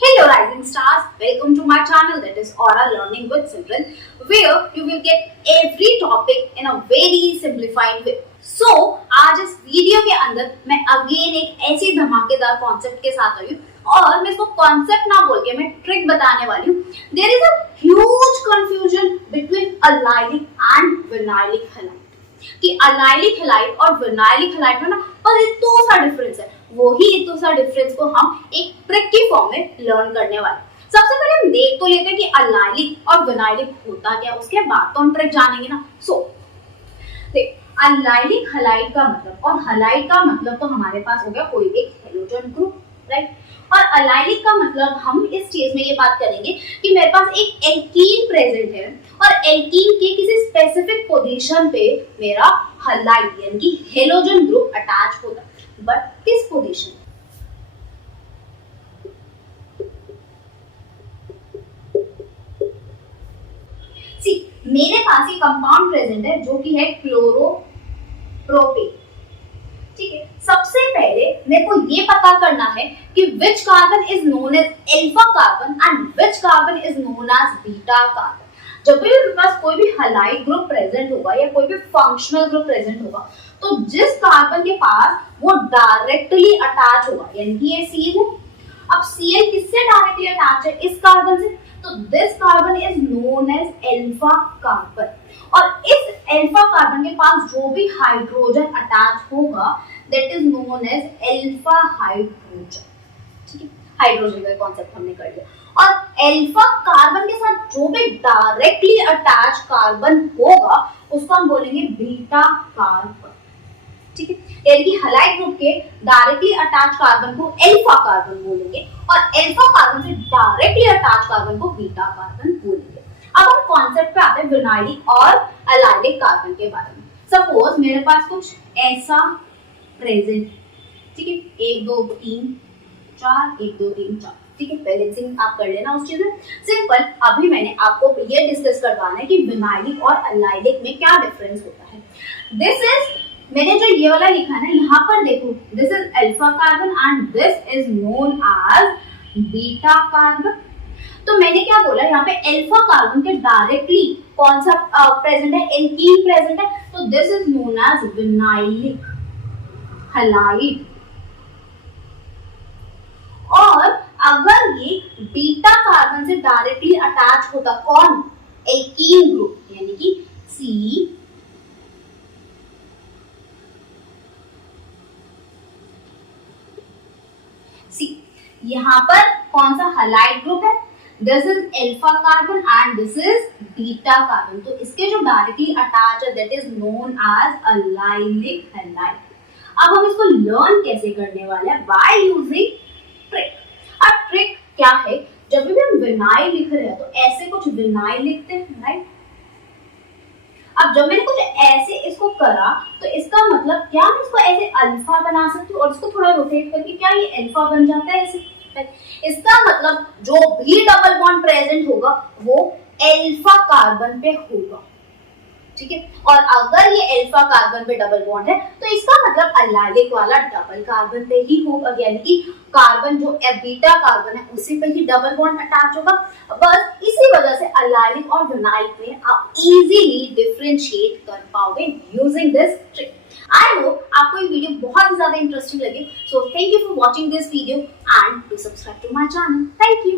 Hello rising stars, welcome to my channel that is Aura Learning with Simran, where you will get every topic in a very simplified way. So, आज इस video के अंदर मैं again एक ऐसी धमाकेदार concept के साथ आई हूँ और मैं इसको कॉन्सेप्ट ना बोल के मैं ट्रिक बताने वाली हूँ. There is a huge confusion between allylic and vinylic halide. कि allylic halide और vinylic halide में ना पर इतना सा डिफरेंस है. वही इतना सा डिफरेंस को हम एक ट्रिक की फॉर्म में लर्न करने वाले. सबसे पहले हम देख तो लेते हैं कि allylic और vinylic होता क्या, उसके बाद तो हम ट्रिक जानेंगे ना. सो देख, allylic halide का मतलब और halide का मतलब तो हमारे पास हो गया कोई एक हेलोजन ग्रुप, राइट. और allylic का मतलब हम इस चीज में ये बात करेंगे कि मेरे पास एक एल्कीन प्रेजेंट है और एल्कीन के किसी स्पेसिफिक पोजीशन पे मेरा halide यानी कि हेलोजन ग्रुप अटैच होता है. बट किस पोजीशन? सी, मेरे पास ये कंपाउंड प्रेजेंट है जो कि है क्लोरोप्रोपेन. ठीक है, सबसे पहले मेरे को ये पता करना है कि which carbon is known as alpha carbon and which carbon is known as beta carbon. जब भी मेरे पास कोई भी halide ग्रुप प्रेजेंट होगा या कोई भी फंक्शनल ग्रुप प्रेजेंट होगा तो जिस कार्बन के पास वो डायरेक्टली अटैच होगा, यानी कि ये Cl है. अब Cl किससे डायरेक्टली अटैच है? इस कार्बन से. तो this carbon is known as alpha carbon. और इस अल्फा कार्बन के पास जो भी हाइड्रोजन अटैच होगा that is known as alpha hydrogen. ठीक है, हाइड्रोजन का कॉन्सेप्ट हमने कर लिया. और अल्फा कार्बन के साथ जो भी डायरेक्टली अटैच कार्बन होगा उसको हम बोलेंगे बीटा कार्बन. ठीक है, यानी कि halide ग्रुप के डायरेक्टली अटैच कार्बन को अल्फा कार्बन बोलेंगे और अल्फा कार्बन से डायरेक्टली अटैच कार्बन को बीटा कार्बन बोलेंगे. अब हम कॉन्सेप्ट पे आते हैं विनाइलिक और allylic कार्बन के बारे में. सपोज मेरे पास कुछ ऐसा प्रेजेंट है. ठीक है, 1 2 3 4 1 2 3 4. ठीक है, बैलेंसिंग आप कर लेना उस चीज में. सिंपल, अभी मैंने आपको ये डिस्कस करवाना है कि विनाइलिक और allylic में क्या डिफरेंस होता है. दिस इज, मैंने जो ये वाला लिखा है ना, यहाँ पर देखो, this is alpha carbon and this is known as beta carbon. तो मैंने क्या बोला, यहाँ पे अल्फा कार्बन के डायरेक्टली कौन सा प्रेजेंट है? एल्कीन प्रेजेंट है. तो this is known as vinylic halide. और अगर ये बीटा कार्बन से डायरेक्टली अटैच होता, कौन? एल्कीन ग्रुप, यानी कि C यहाँ पर कौन सा halide ग्रुप है? This is alpha carbon and this is beta carbon. तो इसके जो डायरेक्टली अटैच है that is known as allylic halide. अब हम इसको लर्न कैसे करने वाले हैं? By using trick. अब ट्रिक क्या है? जब भी हम विनाइल लिख रहे हैं तो ऐसे कुछ विनाइल लिखते हैं, राइट. अब जब मैंने कुछ ऐसे इसको करा तो इसका मतलब क्या, मैं इसको ऐसे अल्फा बना सकती हूँ और इसको थोड़ा रोटेट करके क्या ये अल्फा बन जाता है ऐसे. इसका मतलब जो भी डबल बॉन्ड प्रेजेंट होगा वो अल्फा कार्बन पे होगा. ठीक है, और अगर ये अल्फा कार्बन पे डबल बॉन्ड है तो इसका मतलब allylic वाला डबल कार्बन पे ही होगा, यानी कि कार्बन जो बीटा कार्बन है उसी पे ही डबल बॉन्ड अटैच होगा. बस इसी वजह से allylic और vinylic में आप इजीली डिफरेंशिएट कर पाओगे using this trick. I hope आपको ये वीडियो बहुत ज्यादा इंटरेस्टिंग लगे. So thank you for watching this video and do subscribe to my channel. Thank you.